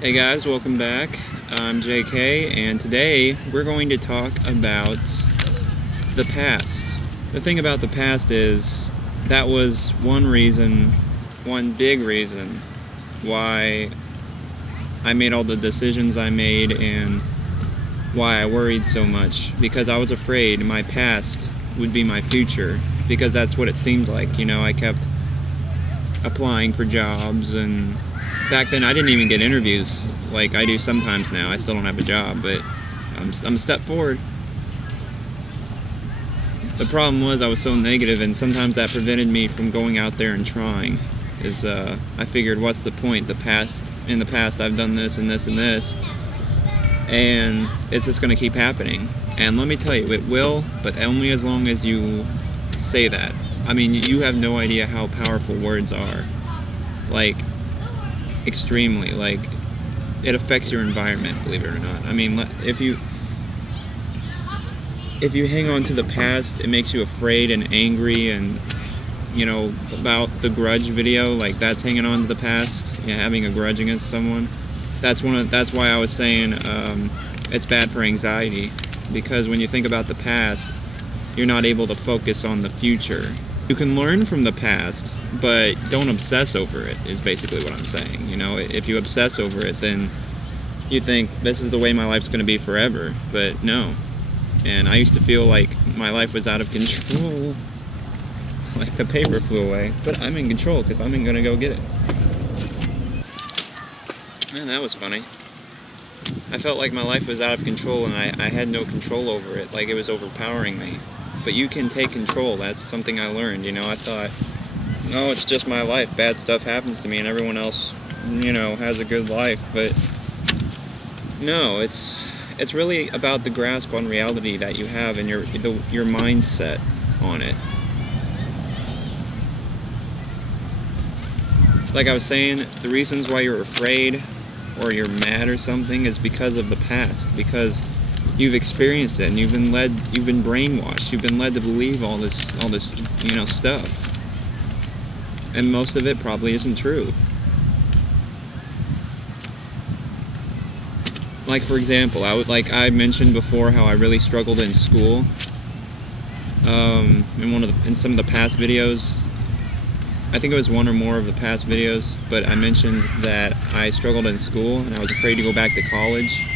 Hey guys, welcome back. I'm JK, and today we're going to talk about the past. The thing about the past is that was one big reason why I made all the decisions I made and why I worried so much, because I was afraid my past would be my future, because that's what it seemed like. I kept applying for jobs, and back then I didn't even get interviews like I do sometimes now. I still don't have a job, but I'm a step forward. The problem was I was so negative, and sometimes that prevented me from going out there and trying. I figured, what's the point? In the past I've done this and this and this, and it's just going to keep happening. And let me tell you, it will, but only as long as you say that. I mean, you have no idea how powerful words are. Like, extremely. Like, it affects your environment, believe it or not. I mean, if you hang on to the past, it makes you afraid and angry, and about the grudge video, like that's hanging on to the past, having a grudge against someone. That's why I was saying it's bad for anxiety, because when you think about the past, you're not able to focus on the future. You can learn from the past, but don't obsess over it, is basically what I'm saying. If you obsess over it, then you think this is the way my life's going to be forever, but no. And I used to feel like my life was out of control, like the paper flew away, but I'm in control because I'm going to go get it. Man, that was funny. I felt like my life was out of control and I had no control over it, like it was overpowering me. But you can take control. That's something I learned. I thought, no, it's just my life. Bad stuff happens to me and everyone else, has a good life. But no, it's really about the grasp on reality that you have and your mindset on it. Like I was saying, the reasons why you're afraid or you're mad or something is because of the past, because you've experienced it and you've been brainwashed. You've been led to believe all this stuff. And most of it probably isn't true. Like, for example, I mentioned before how I really struggled in school. In some of the past videos, I think it was one or more of the past videos, but I mentioned that I struggled in school and I was afraid to go back to college.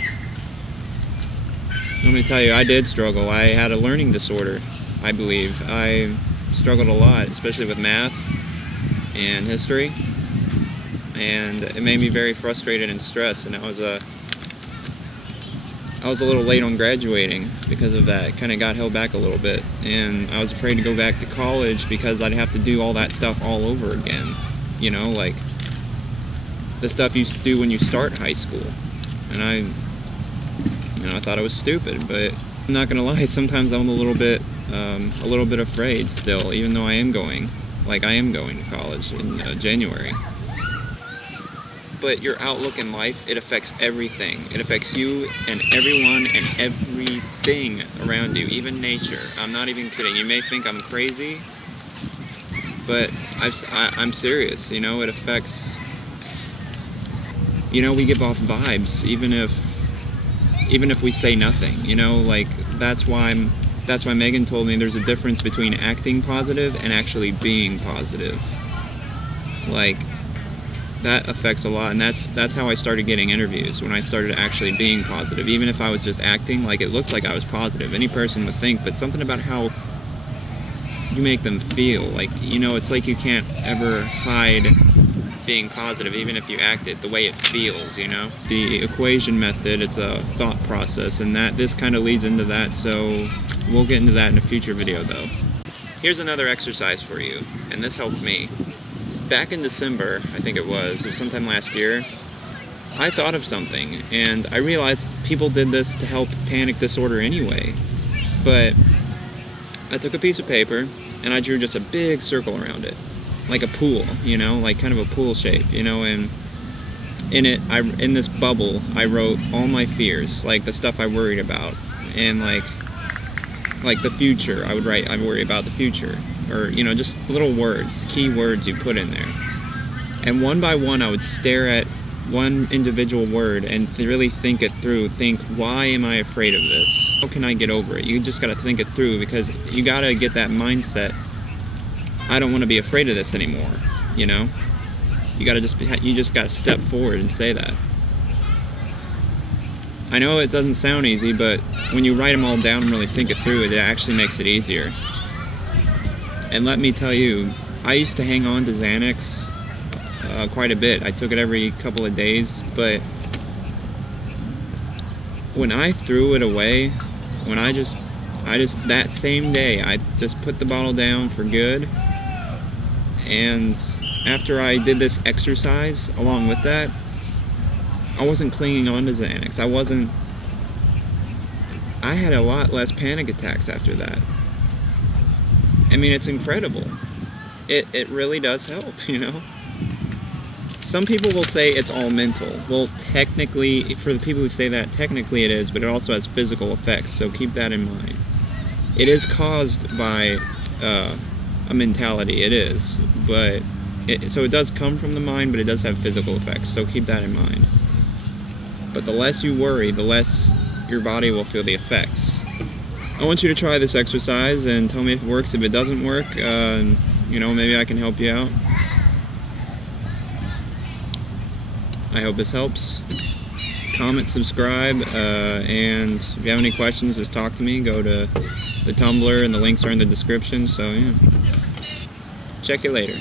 Let me tell you, I did struggle. I had a learning disorder, I believe. I struggled a lot, especially with math and history, and it made me very frustrated and stressed, and I was a little late on graduating because of that. Kind of got held back a little bit, and I was afraid to go back to college because I'd have to do all that stuff all over again, like the stuff you used to do when you start high school. And I thought it was stupid, but I'm not gonna lie, sometimes I'm a little bit afraid still, even though I am going to college in January. But your outlook in life, it affects everything. It affects you and everyone and everything around you, even nature. I'm not even kidding. You may think I'm crazy, but I'm serious. It affects. We give off vibes, even if we say nothing. Like that's why Megan told me there's a difference between acting positive and actually being positive. Like, that affects a lot, and that's how I started getting interviews, when I started actually being positive. Even if I was just acting, like, it looked like I was positive. Any person would think, but something about how you make them feel, like, it's like you can't ever hide being positive, even if you act it the way it feels, The equation method, it's a thought process, and this kind of leads into that, so we'll get into that in a future video, though. Here's another exercise for you, and this helped me. Back in December, I think it was sometime last year, I thought of something, and I realized people did this to help panic disorder anyway. But I took a piece of paper, and I drew just a big circle around it, like a pool, like kind of a pool shape, and in it, in this bubble, I wrote all my fears, like the stuff I worried about, and like the future. I worry about the future. Or, just little words, key words you put in there. And one by one, I would stare at one individual word and to really think it through. Think, why am I afraid of this? How can I get over it? You just got to think it through, because you got to get that mindset. I don't want to be afraid of this anymore, you know? You just got to step forward and say that. I know it doesn't sound easy, but when you write them all down and really think it through, it actually makes it easier. And let me tell you, I used to hang on to Xanax quite a bit. I took it every couple of days, but when I threw it away, when I just that same day, I just put the bottle down for good. And after I did this exercise along with that, I wasn't clinging on to Xanax. I had a lot less panic attacks after that. I mean, it's incredible. It really does help, you know? Some people will say it's all mental. Well, technically, for the people who say that, technically it is, but it also has physical effects, so keep that in mind. It is caused by a mentality, it is, but so it does come from the mind, but it does have physical effects, so keep that in mind. But the less you worry, the less your body will feel the effects. I want you to try this exercise and tell me if it works. If it doesn't work, you know, maybe I can help you out. I hope this helps. Comment, subscribe, and if you have any questions, just talk to me. Go to the Tumblr, and the links are in the description, so yeah. Check you later.